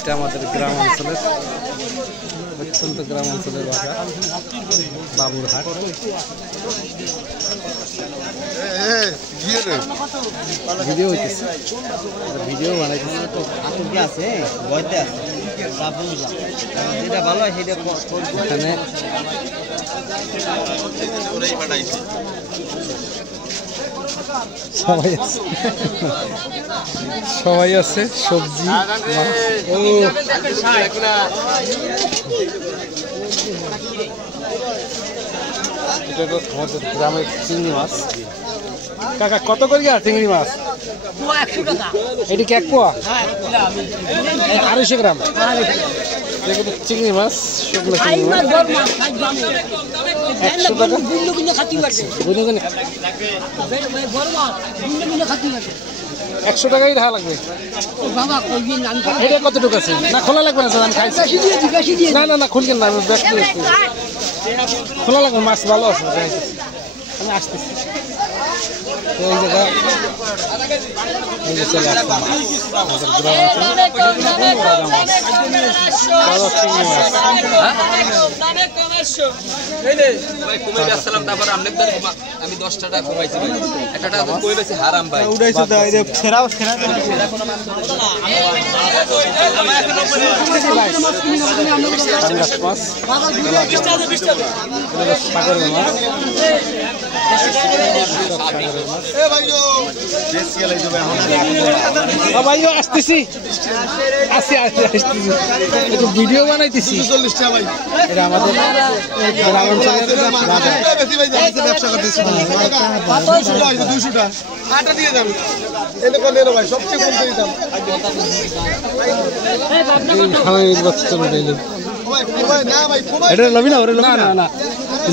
এটা আমাদের গ্রাম অঞ্চলের অত্যন্ত গ্রাম অঞ্চলের বাজার বাবুরহাট। ভিডিও হইতেছে, ভিডিও বানাইতেছে তো আছে বইতে আছে যেটা ভালো হয় সেটা এখানে সবাই আছে সবজি। ও এটা তো আমাদের গ্রামের চিংড়ি মাছ। কাকা কত করে চিংড়ি মাছ? এটি কি 1 পোয়া? 250 গ্রাম চিংড়ি মাছ, শুকনো চিংড়ি মাছ 100 টাকা। 100 টাকাই ঢাকা লাগবে। এটা কতটুকু আছে? না খোলা লাগবে না, আমি খাইছি। না না না খুলবেন না, আমি ব্যস্ত খোলা লাগবে। মাছ ভালো আছে, আমি আসতেছি। এই জায়গা চলে আসছে মাছ, আমাদের আমি 10 টাকা কমাইছি ভাই, 1 টাকা কই বেশি হারাম ভাই। উড়াইছো দা এই ছেড়া ছেড়া সাগরের মাছ। ভাইও আসতেছি, একটু ভিডিও বানাইতেছি। এটা আমাদের গ্রাম অঞ্চলের ব্যবসা করতেছি। 200 টাকা আটা দিয়ে যাবে, এটা কোনে ভাই সবচেয়ে কম দিয়ে দাম। এটা লবি না, ওরে লবি না।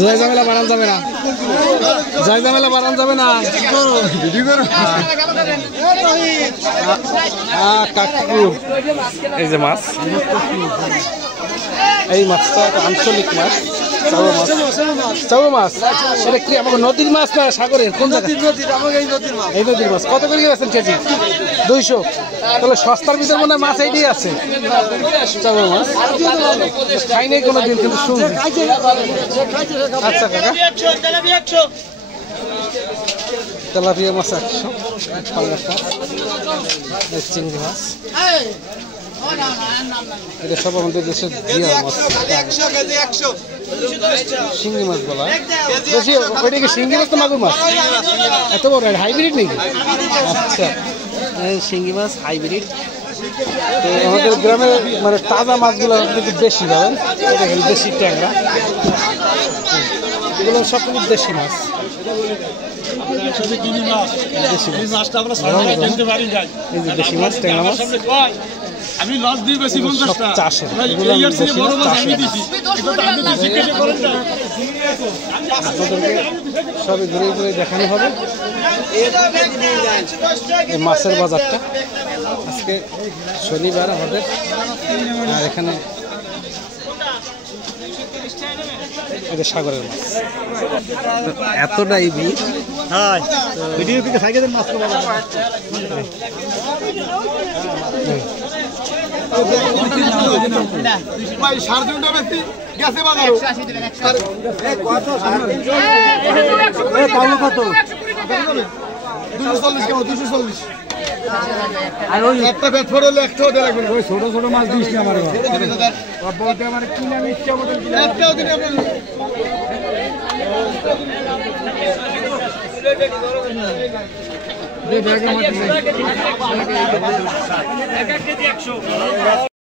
জয় ঝামেলা বাড়ান যাবে না, জয় ঝামেলা বাড়ান যাবে না। কাকু এই যে মাছ, এই মাছটা আঞ্চলিক মাছ, চাও মাছ। এটা কি আমাকে নদীর মাছ না সাগরের? কোন জায়গা? এই নদীর মাছ। কত করে গেছেন কেজি? 200। তাহলে সস্তার ভিতরে মনে হয় মাছ এইটাই আছে, চাও মাছ। খাই নাই কোনোদিন, কিন্তু শুনছি। আচ্ছা কাকা, তেলাপিয়া মাছ 100, চিংড়ি মাছ। এটা সব আমাদের দেশের জিয়া মাছ, শিঙ্গি মাছ বলা বেশি। ওইটা কি শিঙ্গি মাছ তো মাগুর মাছ? এত বড় হাইব্রিড নাকি? আচ্ছা, শিঙ্গি মাছ হাইব্রিড। তো আমাদের গ্রামে মানে তাজা মাছগুলো কিন্তু বেশি পাবেন। দেখেন দেশি ট্যাংরা, এগুলো সব কিন্তু দেশি মাছ। এই যে দেশি মাছ, ট্যাংরা মাছ। আমি লস দিই বেশি 50 টাকা চাষের, সবই ঘুরে ঘুরে দেখানো হবে। এই মাছের বাজারটা আজকে শনিবার আমাদের, আর এখানে এটা সাগরের মাছ। এতটাই ভিড়। হ্যাঁ, ভিডিও থেকে সাইকেলের মাছ ভাই 3.5 ব্যক্তি গেছে বাজারে। কত? 240 কেমন? 240। আর ওই একটা ব্যাট ফড়লে 1 টাকা লাগবে। ওই ছোট ছোট মাছ দিস না আমারে। বলতে আমার কিনা মিষ্টি মতো একটাও দিন আপনার। এই ব্যাগে মাছ 1 কেজি 100।